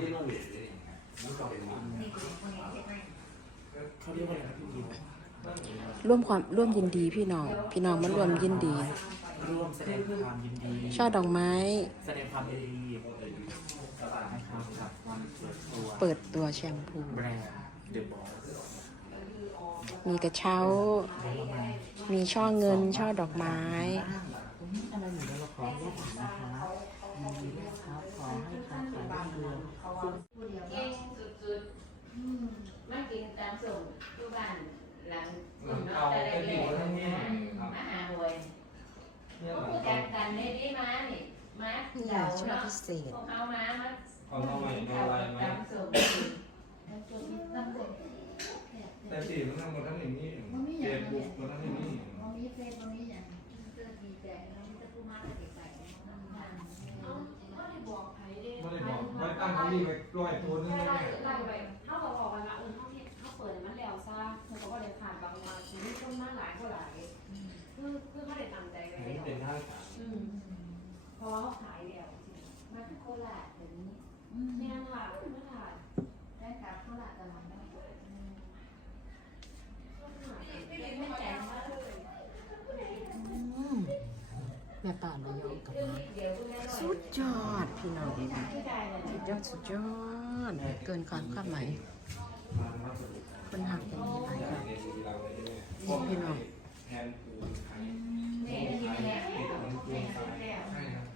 นี่ต้องเวทเลยมันก็เป็นมันเขาเรียกว่าอะไรครับพี่ยิมร่วมความร่วมยินดีพี่น้อง พี่น้องมันร่วมยินดี ร่วมแสดงความยินดีช่อดอกไม้ แสดงความยินดีเปิดตัวแชมพูแบรนด์เดอะบอสมีกระเช้า มีช่อเงินช่อดอกไม้ ตรงนี้อะไรอยู่ในเราขอแยกอ่าขอให้ค้าขายรุ่งเรืองเก่งสุดๆมากินตามส่งทุกบ้านหลังส่งเนาะแต่ได้เลยมาหาหวยผู้จัดกันได้ดีมานี่มานี่เก่าช่อเนาะพิเศษพวกเอามามาของเราใหม่มาลายไหมตามส่งแต่สีมันทำหมดทั้งอย่างนี้เฟซบุ๊กหมดทั้งอย่างนี้มันมีเฟซมันมีอย่างเจอดีใจแล้วมันจะพูดมากเลยไก่มันมัน ไม่ได้บอก ไม่ตั้งเขาดีไปลอยตัวนึงเลยไล่เนี่ยไล่ไปเข้าบอกกันละเออเข้าที่เข้าเปิดมันแล้วซะมันก็เลยผ่านบางวันชีวิตคนมาหลายก็หลายคือคือเขาได้ตามใจไว้นี่แล้เป็นท่าขาอืมเพราะเขายแล้วมาทุกคนแหละเดี๋ยวนี้เนี่ยค่ะไม่ขาด ได้ครับโคราชตลอดนะ ไม่ใจมากเลย แม่ป่านมายองกับมา เดี๋ยวคุณแม่ สุดยอดพี่น้องไม่ใจเลยสุดยอดสุดยอด เกินความคาดหมายคนหักอย่างนี้หลายค่ะในชีวิตเราเลยเนี่ยนี่พี่น้องเนี่ยนี่แหละติดมันปูนไทยใช่ครับ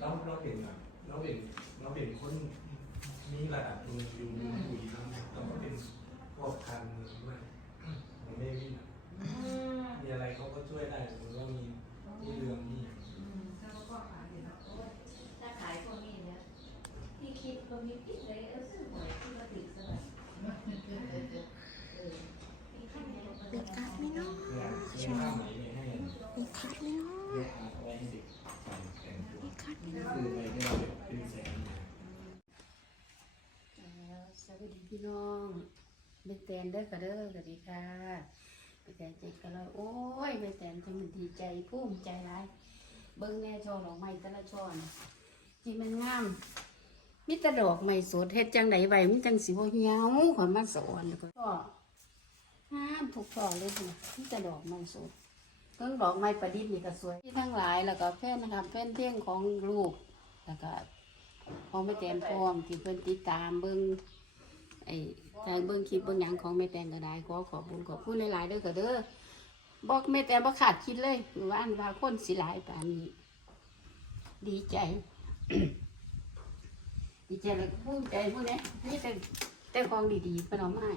เราเราเห็นอะเราเห็นเราเห็นคนมีระดับอยู่ดูคุยแล้วเราก็เป็นพวกคันไม่มันไม่วิ่งมีอะไรเขาก็ช่วยได้สมมติว่ามีที่เรืองที่ ถ้าขายพวกนี้เนี่ยที่คิดก็ มีคิดเลยเออซื้อหวยที่มาถึงซะแบบเออที่คิดกัดไหมเนาะเนี่ยซื้อเบ็ดขาดไหมเนาะเลืออาไว้ให้เด็กใส่แต่งตัวมีคัดไหมนี่เนาะคือไปที่เราเป็นแสนเนี่ยสวัสดีพี่น้องเป็นแตนเด้อค่ะเด้อสวัสดีค่ะเป็นแตนเจ็ดกันแล้วโอ้ยเป็นแตนจะมันดีใจภูมิใจร้ายเบิ้งแน่ช่อดอกไม้แต่ละช่อนะที่มันงาม มิตรดอกไม้สดเฮ็ดจังไดไว้มันจังสิบ่เหี่ยวขอยมาสอนก็ช่องามทุกช่อเลยนะมิตรดอกไม้สดเพิ่งดอกไม้ประดิษฐ์นี่ก็สวยที่ทั้งหลายแล้วก็แฟนนะครับแฟนเพลงของลูกแล้วก็พอไม่แตนพร้อมที่เพิ่นติดตามเบิ่งไอ้ทางเบิ่งคลิปเบิ่งหยังของแม่แตนก็ได้ขอขอบคุณขอบคุณหลายๆเด้อค่ะเด้อบอกแม่แตนบ่ขาดคิดเลยว่าอันว่าคนสิหลายปานนี้ ดีใจ ดีใจแล้วก็ภูมิใจพวกนี้นี่แต่แต่ของดีๆเพิ่นเอามา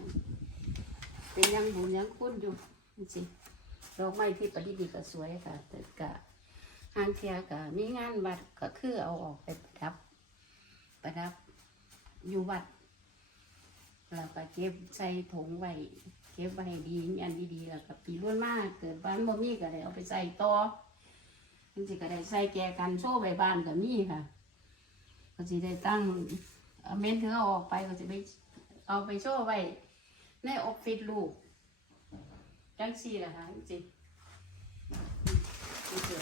เป็นยังบุญยังคุณอยู่จังซี่ดอกไม้ที่ประดิษฐ์ก็สวยค่ะแต่ก็ทางเทียก็มีงานวัดก็คือเอาออกไปประดับ ประดับอยู่วัดแล้วก็เก็บใส่ถุงไว้เก็บไว้ดีมีอันดีๆแล้วก็ปีรุ่นมากเกิดบ้านบ่มีก็ได้เอาไปใส่ต่อมันสิก็ได้ใส่แจกันโชว์ใบบ้านก็มีค่ะ ก็สิได้ตั้งเม้นเธอเอาออกไปก็สิไปเอาไปโชว์ไว้ในออฟฟิศลูกจังสี่ละค่ะจริง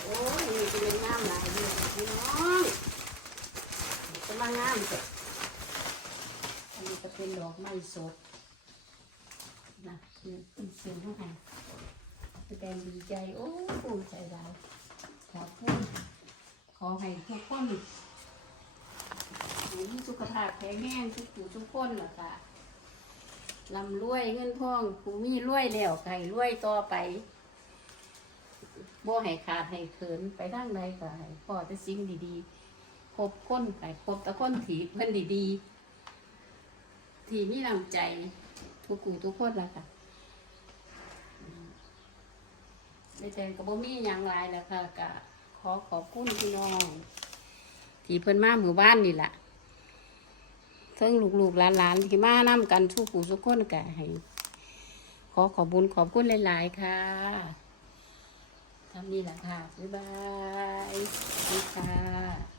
โอ้ยนี่จะเป็นงามหลายเด้วยพี่น้องจะมางามเถอะอันนี้จะเป็นดอกไม้สดนะอเป็นเสียงทุกคนแสดงดีใจ โอ้ภูมิใจเราขอบคุณขอให้ทุกคน มีสุขภาพแข็งแรงทุกผู้ทุกคนล่ะค่ะลำรวยเงินทองผู้มีรวยแล้วไก่รวยต่อไปบ่ให้ขาดให้เขินไปทางใดก็ให้พ่อจะสิ่งดีๆคบคนไปคบตะคนถีเพื่อนดีๆ ที่มีน้ำใจทุกกูทุกคนละค่ะในแต่กับบ่มีอย่างไรแล้วค่ะกะขอขอบคุณพี่น้อง ที่เพิ่นมาหมู่บ้านนี่แหละ เพิ่งลูกๆหลานๆที่มานํกันทุกกูทุกคนกให้ขอขอบุญขอบคุณหลายๆค่ะทำนี่แหละค่ะบ๊ายบายสวัสดีค่ะ